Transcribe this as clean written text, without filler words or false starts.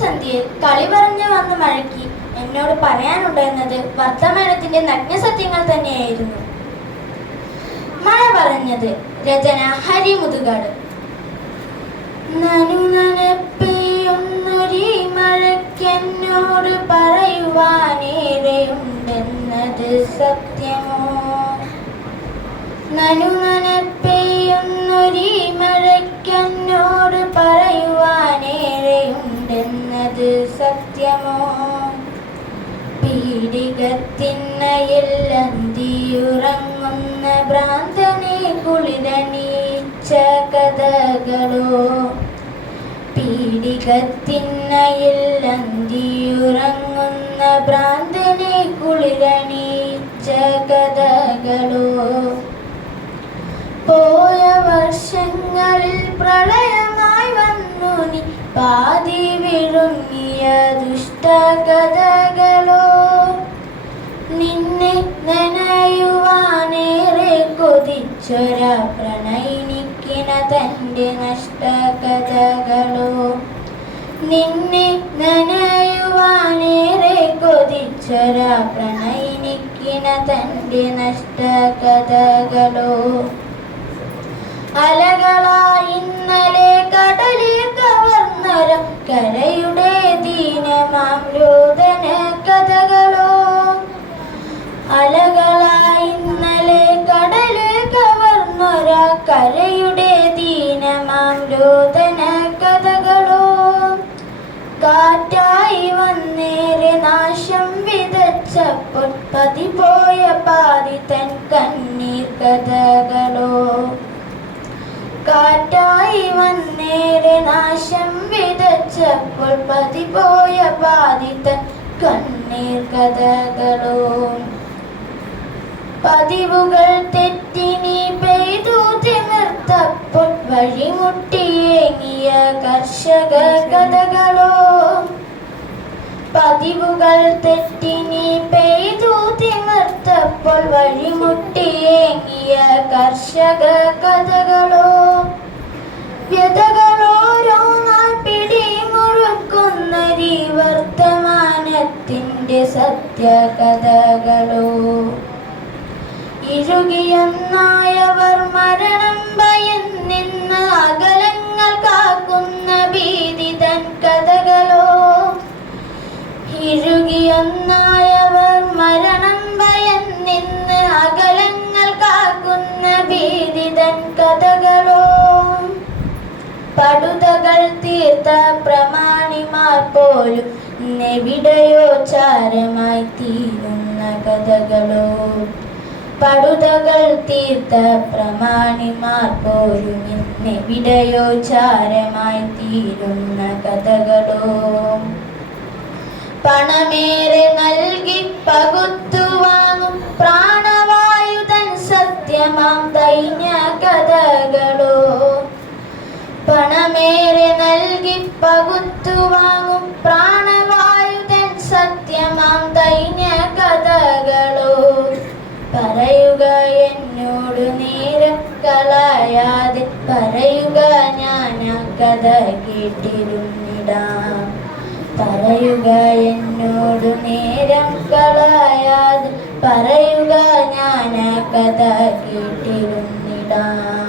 സന്ധ്യയിൽ കളി പറഞ്ഞു വന്ന മഴയ്ക്ക് എന്നോട് പറയാനുണ്ടായിരുന്നത് വർത്തമാനത്തിന്റെ നഗ്നസത്യങ്ങൾ തന്നെയായിരുന്നു. മഴ പറഞ്ഞത്. രചന ഹരി മുതുകാട്. നനുനനപ്പെയ്യുന്നൊരീ മഴയ്ക്കെന്നോട് പറയുവാനേറെയുണ്ടെന്നത് സത്യമോ? നനുനനപ്പെയ്യുന്നൊരീ മഴയ്ക്കെന്നോട് പറയുവാനേറെയുണ്ടെന്നത് സത്യമോ? പീഡികത്തിന്നയിൽ അന്തിയുറങ്ങുന്ന ഭ്രാന്തനെ കുളിരണിയിച്ച കഥകളോ? പീഡികത്തിന്നയിൽ അന്തിയുറങ്ങുന്ന ഭ്രാന്തനെ കുളിരണിയിച്ച കഥകളോ? പോയ വർഷങ്ങളിൽ പ്രളയമായി വന്നു നീ പാതി വിഴുങ്ങിയ ദുഷ്ടകഥകളോ? നിന്നെ നനയുവാനേറെ കൊതിച്ചൊര പ്രണയിനിക്കിന തൻ്റെ നഷ്ടകഥകളോ? നിന്നെ നനയുവാനേറെ കൊതിച്ചൊര പ്രണയിനിക്കിന തൻ്റെ നഷ്ടകഥകളോ? അലകളായി ഇന്നലെ കടലിൽ കവർന്നൊര കരയുടെ ദീനമാം രോദന കഥകളോ? അലകളായി ഇന്നലെ കടലിൽ കവർന്നൊര കരയുടെ ദീനമാം രോദന കഥകളോ? കാറ്റായി വന്നേറെ നാശം വിതച്ചപ്പോൾ പതിപോയ പാതി തൻ കണ്ണീർ കഥകളോ? കാറ്റായി വന്നേറെ നാശം വിതച്ചപ്പോൾ പതിപോയ പാതി തൻ കണ്ണീർ കഥകളോ? പതിവുകൾ തെറ്റി നീ പെയ്തു തിമിർത്തപ്പോൾ വഴിമുട്ടിയേങ്ങിയ കർഷക കഥകളോ? പതിവുകൾ തെറ്റി നീ പെയ്തു തിമിർത്തപ്പോൾ വഴിമുട്ടിയേങ്ങിയ കർഷക കഥകളോ? വ്യതകളോരോന്നാൾ പിടിമുറുക്കുന്നൊരീ വർത്തമാനത്തിൻ്റെ സത്യകഥകളോ? ഇഴുകിയെന്നായവർ മരണം ഭയന്നിന്ന് അകലങ്ങൾ കാക്കുന്ന ഭീതിതൻ കഥകളോ? ഇഴുകിയെന്നായവർ മരണം ഭയന്നിന്ന് അകലങ്ങൾ കാക്കുന്ന ഭീതിതൻ കഥകളോ? പടുതകൾ തീർത്ത പ്രമാണിമാർ പോലും എവിടെയോ ചാരമായി തീരുന്ന കഥകളോ? പടുതകൾ തീർത്ത പ്രമാണിമാർ പോലും എവിടെയോ ചാരമായി തീരുന്ന കഥകളോ? പണമേറെ നൽകി പകുത്തു വാങ്ങും പ്രാണവായുധൻ സത്യമാം ദൈന്യ കഥകളോ? പണമേറെ നൽകി പകുത്തു വാങ്ങും പ്രാണവായുധൻ സത്യമാം ദൈന്യ കഥകളോ? പറയുക എന്നോട് നേരം കളയാതെ, പറയുക ഞാൻ ആ കഥ കേട്ടിരുന്നിടാം. പറയുക എന്നോട് നേരം കളയാതെ, പറയുക ഞാൻ ആ കഥ കേട്ടിരുന്നിടാം.